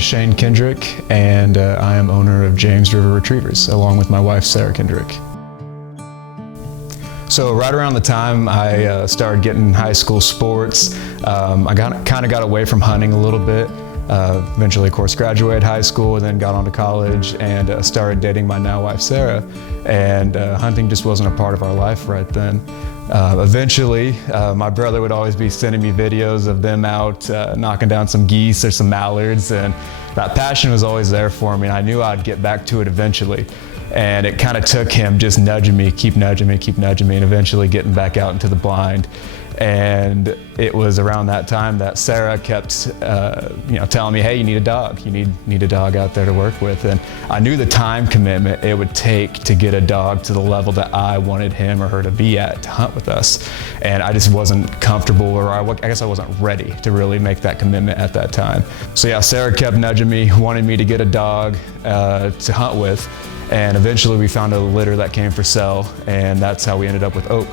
is Shane Kendrick, and I am owner of James River Retrievers, along with my wife, Sarah Kendrick. So right around the time I started getting high school sports, I kind of got away from hunting a little bit. Eventually, of course, graduated high school and then got on to college and started dating my now wife, Sarah. And hunting just wasn't a part of our life right then. Eventually, my brother would always be sending me videos of them out knocking down some geese or some mallards, and that passion was always there for me, and I knew I'd get back to it eventually. And it kind of took him just nudging me, keep nudging me, and eventually getting back out into the blind. And it was around that time that Sarah kept telling me, hey, you need a dog. You need a dog out there to work with. And I knew the time commitment it would take to get a dog to the level that I wanted him or her to be at to hunt with us. And I just wasn't comfortable, or I guess I wasn't ready to really make that commitment at that time. So yeah, Sarah kept nudging me, wanting me to get a dog to hunt with. And eventually we found a litter that came for sale, and that's how we ended up with Oak.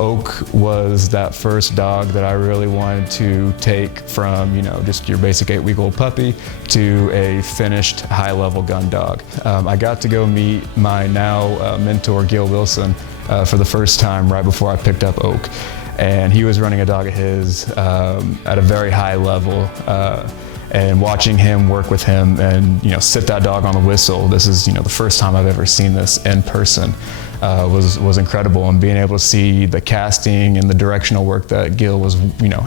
Oak was that first dog that I really wanted to take from, just your basic 8-week-old puppy to a finished high-level gun dog. I got to go meet my now mentor, Gil Wilson, for the first time right before I picked up Oak. And he was running a dog of his at a very high level. And watching him work with him and sit that dog on the whistle, this is the first time I've ever seen this in person, was incredible. And being able to see the casting and the directional work that Gil was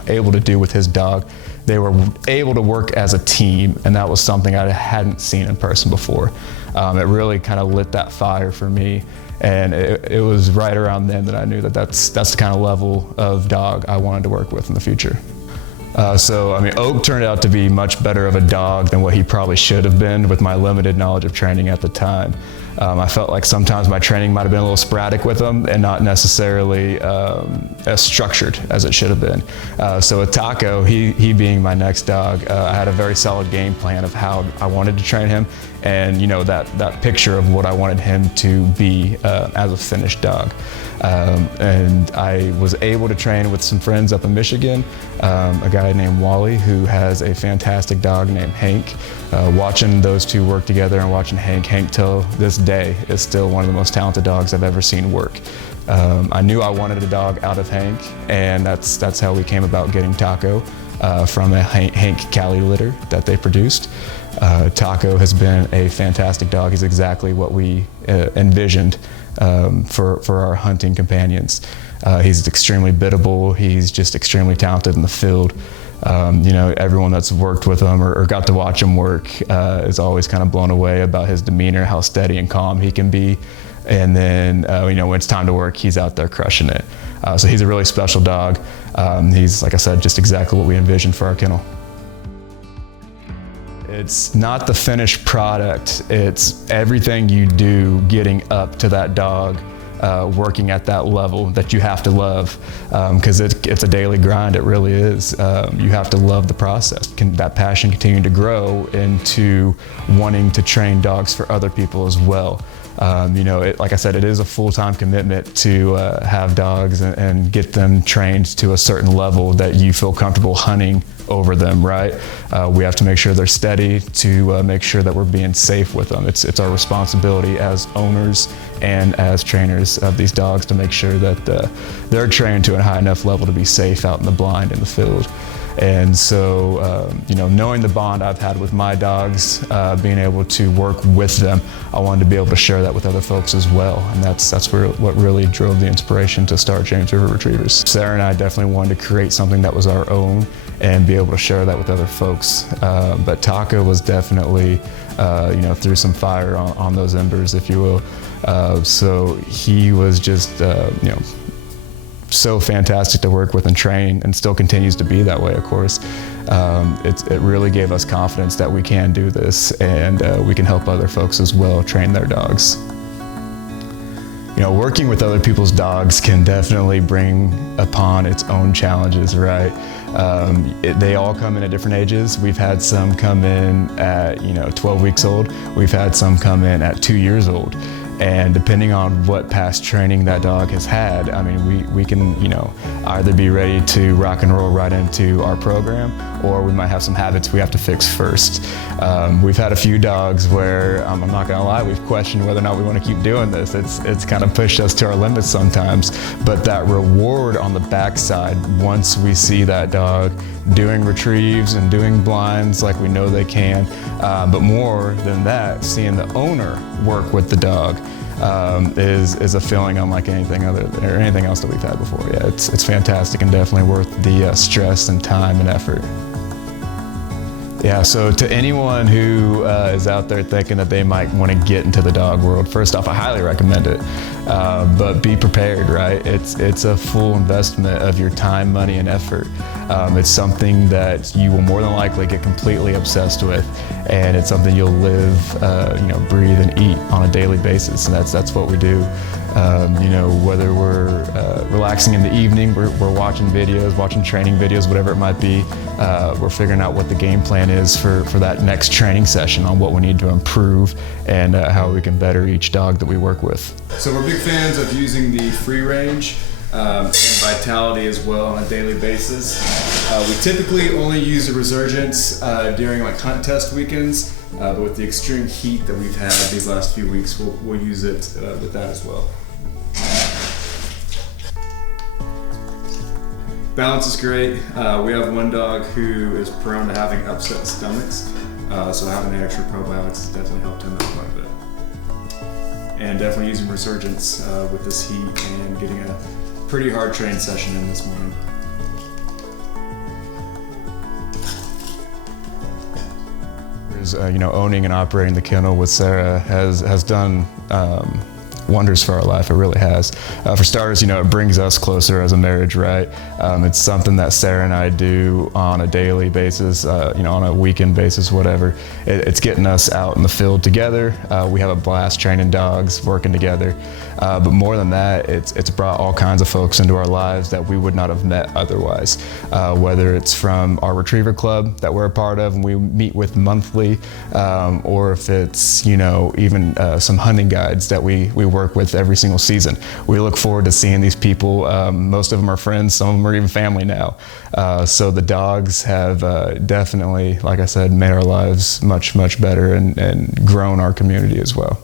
able to do with his dog, they were able to work as a team, and that was something I hadn't seen in person before. It really kind of lit that fire for me, and it was right around then that I knew that's the kind of level of dog I wanted to work with in the future. Oak turned out to be much better of a dog than what he probably should have been with my limited knowledge of training at the time. I felt like sometimes my training might have been a little sporadic with him and not necessarily as structured as it should have been. So with Taco, he being my next dog, I had a very solid game plan of how I wanted to train him, and that picture of what I wanted him to be as a finished dog. And I was able to train with some friends up in Michigan, a guy named Wally who has a fantastic dog named Hank. Watching those two work together and watching Hank till this day is still one of the most talented dogs I've ever seen work. I knew I wanted a dog out of Hank, and that's how we came about getting Taco from a Hank Cali litter that they produced. Taco has been a fantastic dog. He's exactly what we envisioned for our hunting companions. He's extremely biddable. He's just extremely talented in the field. Everyone that's worked with him or got to watch him work is always kind of blown away about his demeanor, how steady and calm he can be. And then, when it's time to work, he's out there crushing it. So he's a really special dog. He's, like I said, just exactly what we envisioned for our kennel. It's not the finished product, it's everything you do getting up to that dog, working at that level that you have to love, because it's a daily grind, it really is. You have to love the process. That passion continue to grow into wanting to train dogs for other people as well. Like I said, it is a full-time commitment to have dogs and get them trained to a certain level that you feel comfortable hunting over them, right? We have to make sure they're steady to make sure that we're being safe with them. It's our responsibility as owners and as trainers of these dogs to make sure that they're trained to a high enough level to be safe out in the blind in the field. And so, knowing the bond I've had with my dogs, being able to work with them, I wanted to be able to share that with other folks as well. And that's what really drove the inspiration to start James River Retrievers. Sarah and I definitely wanted to create something that was our own and be able to share that with other folks. But Taco was definitely, threw some fire on those embers, if you will. So he was just, so fantastic to work with and train, and still continues to be that way, of course. It really gave us confidence that we can do this, and we can help other folks as well train their dogs. Working with other people's dogs can definitely bring upon its own challenges, right? They all come in at different ages. We've had some come in at 12 weeks old. We've had some come in at 2 years old. And depending on what past training that dog has had, I mean, we can, you know, either be ready to rock and roll right into our program, or we might have some habits we have to fix first. We've had a few dogs where, I'm not gonna lie, we've questioned whether or not we want to keep doing this. It's kind of pushed us to our limits sometimes, but that reward on the backside, once we see that dog doing retrieves and doing blinds like we know they can, but more than that, seeing the owner work with the dog is a feeling unlike anything else that we've had before. Yeah, it's fantastic and definitely worth the stress and time and effort. Yeah, so to anyone who is out there thinking that they might want to get into the dog world, first off, I highly recommend it, but be prepared, right? It's a full investment of your time, money, and effort. It's something that you will more than likely get completely obsessed with, and it's something you'll live, you know, breathe and eat on a daily basis, and that's what we do. You know, whether we're relaxing in the evening, we're watching videos, watching training videos, whatever it might be. We're figuring out what the game plan is for that next training session, on what we need to improve and how we can better each dog that we work with. So we're big fans of using the free range and vitality as well on a daily basis. We typically only use the resurgence during like hunt test weekends, but with the extreme heat that we've had these last few weeks, we'll use it with that as well. Balance is great. We have one dog who is prone to having upset stomachs, so having the extra probiotics has definitely helped him out quite a bit. And definitely using resurgence with this heat and getting a pretty hard train session in this morning. You know, owning and operating the kennel with Sarah has done wonders for our life. It really has. For starters, you know, it brings us closer as a marriage, right? It's something that Sarah and I do on a daily basis, you know, on a weekend basis, whatever. It's getting us out in the field together. We have a blast training dogs, working together. But more than that, it's brought all kinds of folks into our lives that we would not have met otherwise. Whether it's from our retriever club that we're a part of and we meet with monthly, or if it's, you know, even some hunting guides that we work with every single season. We look forward to seeing these people. Most of them are friends, some of them are even family now. So the dogs have definitely, like I said, made our lives much, much better and grown our community as well.